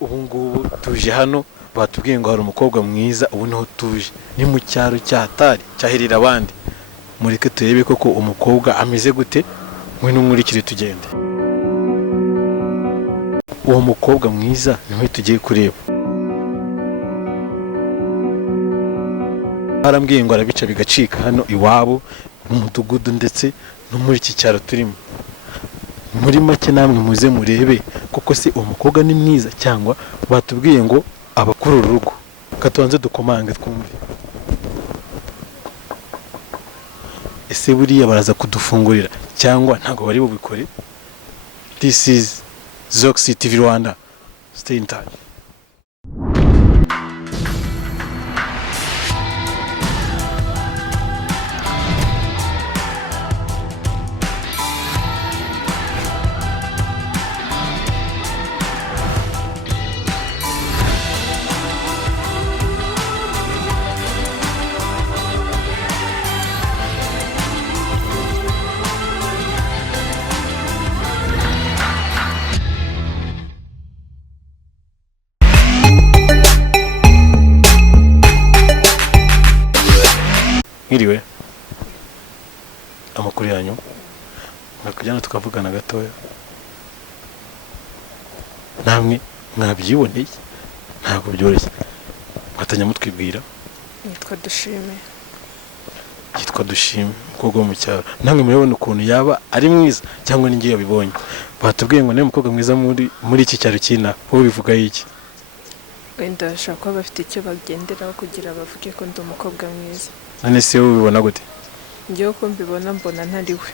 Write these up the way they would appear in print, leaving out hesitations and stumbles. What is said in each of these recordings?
ubu ngubu tuje hano batubwiye ngo hari umukobwa mwiza, ubu niho tuje ni mu cyaro cyatari cyahirira abandi. Mureke turebe koko umukobwa ameze gute, ngwino nkurikire tugende. Uwo mukobwa mwiza niwe tugiye kureba. Barambwiye ngo arabica bigacika hano iwabo mu mudugudu ndetse no muri iki cyaro turimo. Muri make namwe muze murebe koko se umukobwa ni mwiza cyangwa batubwiye ngo abakuru urugo. Katubanze dukomange twumve. Ese buriya baraza kudufungurira cyangwa ntago bari bubikore? This is Zoxy TV Rwanda. Stay in touch. Mwiriwe, amakuru yanyu, mwakujyana tukavugana gatoya. Namwe mwabyiboneye ntabwo byoroshye, mwatanya mutwibwira. Nitwa Dushime. Yitwa Dushime, umukobwa wo mu cyaro. Namwe murabona ukuntu yaba ari mwiza cyangwa ningiye yabibonye? Batubwiye ngo ni umukobwa mwiza muri iki cyaro cy'ina, wowe bivuga iki? Wenda bashaka kuba bafite icyo bagenderaho kugira bavuge ko ndi umukobwa mwiza. None se wowe ubibona gute? Njyewe uko mbibona mbona ntariwe.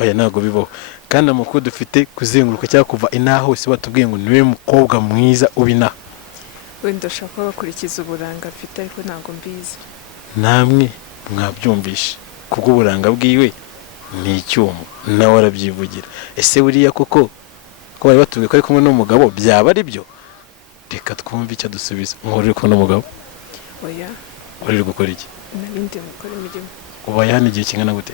Oya ntabwo bibaho. Kandi amakuru dufite kuzenguruka cyangwa kuva inaha hose batubwiye ngo niwe mukobwa mwiza ubina. Wenda bashaka kuba bakurikiza uburanga afite ariko ntabwo mbizi. Namwe mwabyumvishe kubw'uburanga bwiwe ni icyuma nawe arabyivugira. Ese buriya koko ko bari batubwiye ko ari kumwe n'umugabo byaba ari byo? Reka twumve icyo dusubiza. Nk'uri kumwe n'umugabo? Oya. Uri gukora iki? Nabindi mukora imirimo. Uba hano igihe kingana gute?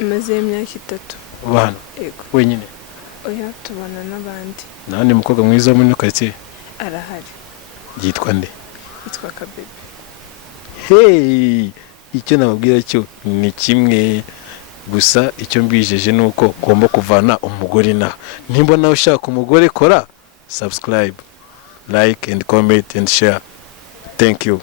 Maze imyaka 3. Uba hano? Yego. Wenyine? Oya, tubana n'abandi. Nani mukobwa mwiza wo muri quartier? Arahari. Yitwa nde? Yitwa Kabebe. Hey! Icyo nababwira cyo ni kimwe gusa, icyo mbijeje nuko ugomba kuvana umugore na. Nimba nawe ushaka umugore, kora subscribe, like and comment and share. Thank you.